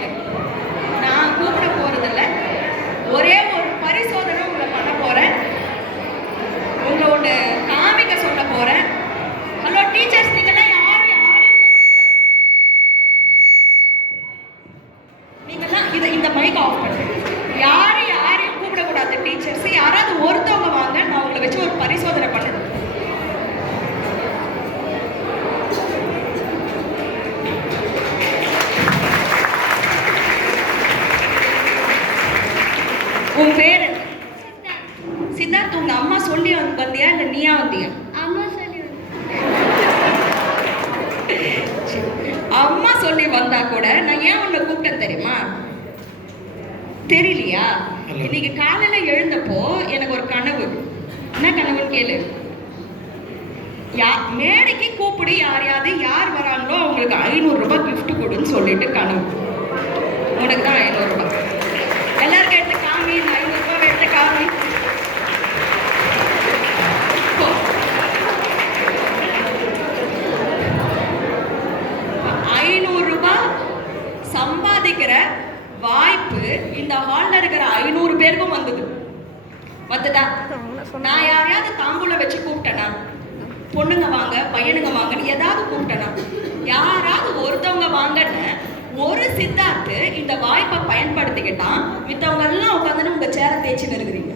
எனக்கு. நான் கூப்பிட போறதில்ல. ஒரே ஒரு பரிசோதனை உங்களை பண்ண போறேன். உங்களோட காமிக்க சொல்ல போறேன். ஹலோ டீச்சர்ஸ், நீங்கெல்லாம் யாரையும் கூப்பிடக்கூடாது. நீங்கெல்லாம் இந்த மைக் ஆஃப் பண்ணுங்க. யாரையும் கூப்பிடக்கூடாது டீச்சர்ஸ். யாராவது ஒருத்தவங்க வாங்க, நான் உங்களை வச்சு ஒரு பரிசோதனை பண்ணணும். உன் பேர் என்ன? சித்தார்த். உங்க அம்மா சொல்லி வந்தியா இல்ல நீயா வந்தியா? அம்மா சொல்லி அம்மா சொல்லி வந்தா கூட நான் ஏன் உன்னை கூப்பிட்டேன் தெரியுமா? தெரியலையா? இன்னைக்கு காலையில எழுந்தப்போ எனக்கு ஒரு கனவு. என்ன கனவுன்னு கேளு. மேடைக்கு கூப்பிடு, யாரையாவது யார் வராங்களோ அவங்களுக்கு 500 ரூபாய் கிஃப்ட் கொடுன்னு சொல்லிட்டு கனவு. உனக்கு தான் 500 ரூபாய். எல்லாருக்கும் எடுத்து காமி. 500 ரூபாய் எடுத்து காமி. 500 ரூபாய் சம்பாதிக்கிற வாய்ப்பு இந்த ஹால்ல இருக்கிற 500 பேருக்கும் வந்தது. வந்துதா? நான் யாரையாவது தாம்பூல வச்சு கூப்பிட்டேனா? பொண்ணுங்க வாங்க, பையனுங்க வாங்கன்னு ஏதாவது கூப்பிட்டேனா? யாராவது ஒருத்தவங்க வாங்கன்னு ஒரு சித்தார்த்து இந்த வாய்ப்பை பயன்படுத்திக்கிட்டான். மித்தவங்க எல்லாம் உட்காந்துன்னு உங்க சேர தேய்ச்சி நிறுகிறீங்க.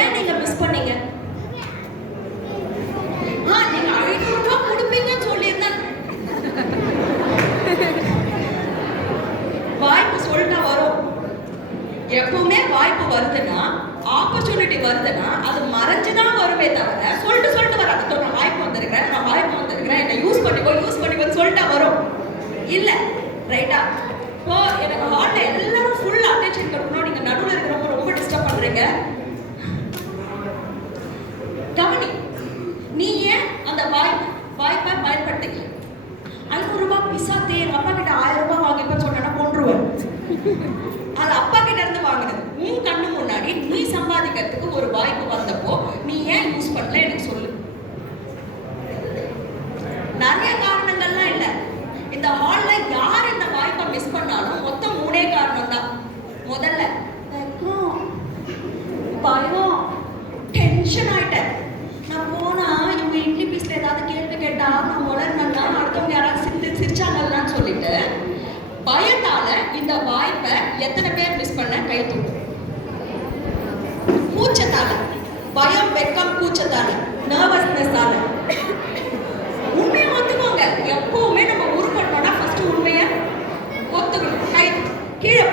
ஏன் நீங்க மிஸ் பண்ணீங்க? நீங்க 500 ரூபாய் கொடுப்பீங்கன்னு சொல்லியிருந்தேன். வாய்ப்பு சொல்லிட்டா வரும். எப்பவுமே வாய்ப்பு வருதுன்னா, ஆப்பர்ச்சுனிட்டி வருதுன்னா அது மறைஞ்சுதான் வருமே தவிர சொல்லிட்டு வராது. நான் வாய்ப்பு வந்திருக்கிறேன், என்னை யூஸ் பண்ணிக்கோன்னு சொல்லிட்டா வரும். இல்ல, ரைட்டா? இப்போ எனக்கு ஹால்ல எல்லாரும் ஃபுல் அட்டென்ஷன் கொடுக்கணும். நீங்க நடுவில் இருக்கிறவங்க ரொம்ப டிஸ்டர்ப் பண்றீங்க. கவனி. நீ ஏன் அந்த வாய்ப்பை பயன்படுத்திக்கல? 500 ரூபாய் பிசாத்தே எங்க அப்பா கிட்ட 1000 ரூபாய் வாங்கிப்பேன்னு சொன்னா கொன்றுவேன். அது அப்பா கிட்ட இருந்து வாங்கினது. உன் கண்ணு முன்னாடி நீ சம்பாதிக்கிறதுக்கு ஒரு வாய்ப்பு வந்தப்போ நீ ஏன் யூஸ் பண்ணல எனக்கு சொல்லு. நிறைய காரணங்கள்லாம் இல்ல. இந்த ஹால்ல யார் இந்த வாய்ப்பை மிஸ் பண்ணாலும் மொத்தம் 3 காரணம் தான். முதல்ல பயம், டென்ஷன் ஆயிட்டேன். நான் போனா இவங்க இட்லி பீஸ்ல ஏதாவது கேள்வி கேட்டா நான் உடனே அடுத்தவங்க யாராவது சிரிச்சாங்கன்னு சொல்லிட்டு பயத்தால இந்த வாய்ப்பை எத்தனை பேர் மிஸ் பண்ண கை தூக்கும். கூச்சத்தால, பயம், வெக்கம், கூச்சத்தால, நர்வஸ்னஸால. உண்மையை ஒத்துக்கோங்க. எப்பவுமே நம்ம உருப்படணும்னா ஃபர்ஸ்ட் உண்மையை ஒத்துக்கணும். கை கீழே.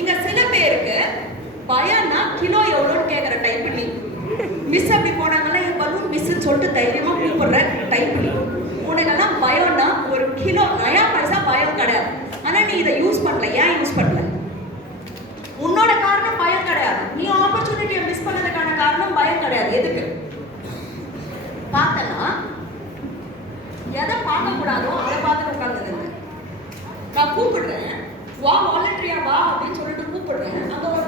இங்க சில பேருக்கு பயம்னா கிலோ எவ்வளோன்னு கேட்குற டைப் பண்ணி மிஸ் அப்படி போனாங்கன்னா என் பலூன் மிஸ்ன்னு சொல்லிட்டு தைரியமா கூப்பிடுற டைப் பண்ணி. உனக்கெல்லாம் பயம்னா ஒரு கிலோ நயா பைசா பயம் கிடையாது. ஆனா நீ இதை யூஸ் பண்ணல. ஏன் யூஸ் பண்ணல? உன்னோட காரணம் பயம் கிடையாது. நீ ஆப்பர்ச்சுனிட்டியை மிஸ் பண்ணதுக்கான காரணம் பயம் கிடையாது. எதுக்கு பார்த்தனா எதை பார்க்க கூடாதோ அதை பார்த்துட்டு உட்காந்துருங்க. நான் கூப்பிடுறேன், வா வாலண்டரியா வா அப்படின்னு சொல்லிட்டு கூப்பிடுறேன். அங்க ஒரு